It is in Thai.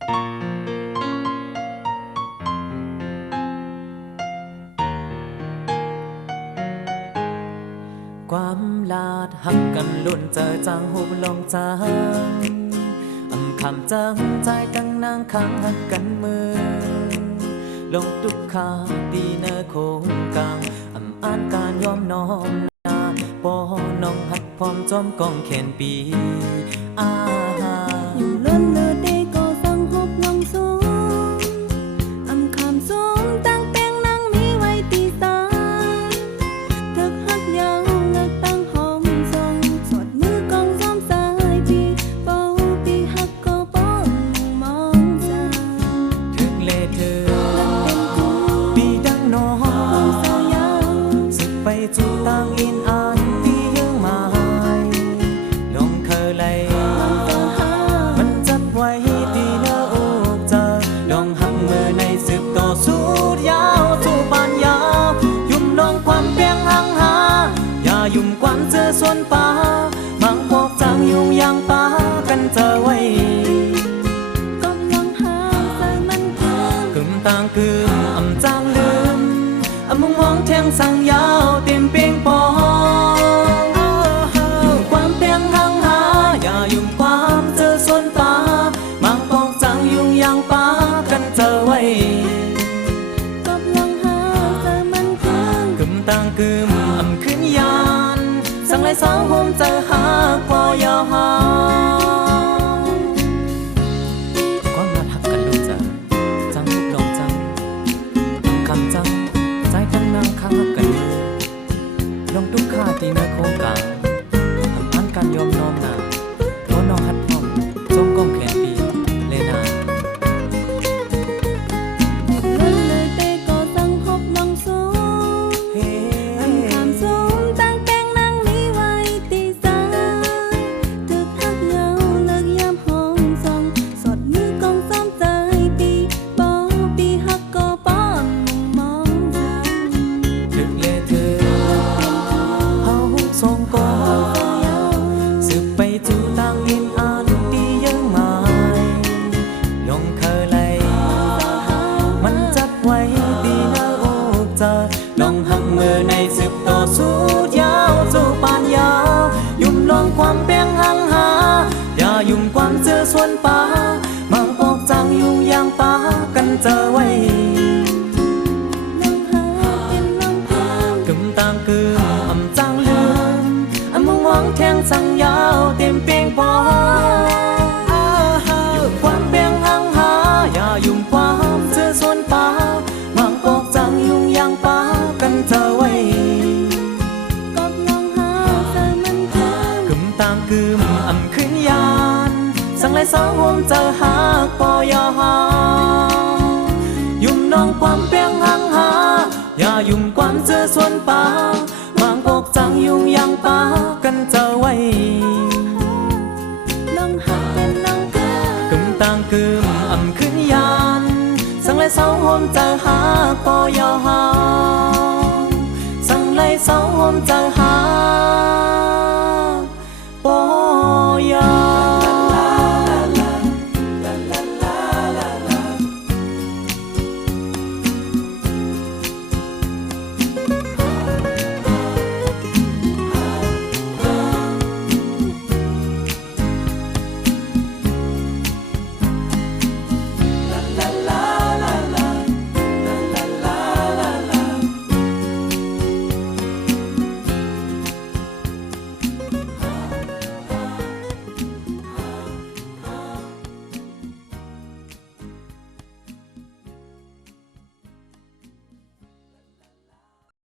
ความลาดหักกันลุ่นเจอจางหุบลงจางคำจังใจตั้งนางค้างหักกันมือลงทุกขาตีเนอโคงกลางอ่านการยอมน้อมนาปอน้องหัดพร้อมจอมกองแขนปีอยู่ล้นเลือได้ก็สังหบลงสูงคำสูงตั้งแต่งนั่งมีไว้ตีตาถึกหักยาวเลิกตั้งหอมทรงสดมือกองซ้อมสายปีเป่าปีหักก็ป้องมองจาถึงเลเธอปีดังน้องสาวยาวสึกไปจูต่างอินอ่านปียังมาลงเคยไหลมันจับไว้ตีเนื้ออกเจอดองหักมือในสึกต่อสู้ยาวสู้ปานยาวยุ่มน้องความเปียงหังหาอย่ายุ่มความเจอส่วนป่ามังพอกจางยุ่งยางป่ากันเจอไว้กำลังหาใจมันเพิ่มกึมต่างคือจางลืมมุงมองแทงสั่งยาวเต็มเปียงปองยุ่มความเปียงหังหาอย่ายุ่มความเจอส่วนป่ามังพอกจางยุ่งยางป่ากันเจอไว้กำลังหาใจมันเพิ่มกึมต่างคือขึ้นยานสั่งไรสาวโฮมเจอหาปอยาหาความรักหักกันลูกจังจังลูกลองจังคำจังใจตั้งนางค้างหักกันมือลงทุกขาตีเนื้อโค้งกลางอ่านการยอมน้อมนาเพราะน้องหัดพร้อมจงก้มแขนปีเลนาล้นเลือได้ก็สังหบลงสูงคำสูงตั้งแต่งนั่งมีไว้ตีสายถึกหักยาวเลิกยามห้องทรงสดมือกองซ้อมใจปีเป่าปีหักก็ป้อนมองจาถึกเลเธอเฮาสองกอสืบไปจูต่างอินอ่านปียังหมายลงเคยไหลมันจับไว้ตีหน้าอกเจอลองหักมือในสืบต่อสู้ยาวสู้ปานยาวยุ่มลองความเปียงหังหาอย่ายุ่มความเจอส่วนป่ามังปอกจางยุ่งยางป่ากันเจอไว้ลองหาเป็นลองพางกึมต่างคือจางลืมมุงมองแทงสั่งยาวเต็มเปียงปองยุ่มความเปียงหังหาอย่ายุ่มความเจอส่วนป่ามังปอกจางยุ่งยางป่ากันเจอไว้ก็ลองหาใจมันเพิ่มกึมต่างคือขึ้นยานสั่งไรสาวโฮมเจอหาปอยาหายุ่มน้องความเปียงหังหาอย่ายุ่มความเจอส่วนป่ามังปอกจางยุ่งยางป่ากันเจอไว้ลองหักเป็นลองเพิ่มกึมต่างคือขึ้นยานสั่งไรสาวโฮมเจอหาปอยาหาสั่งไรสาวโฮมเจอห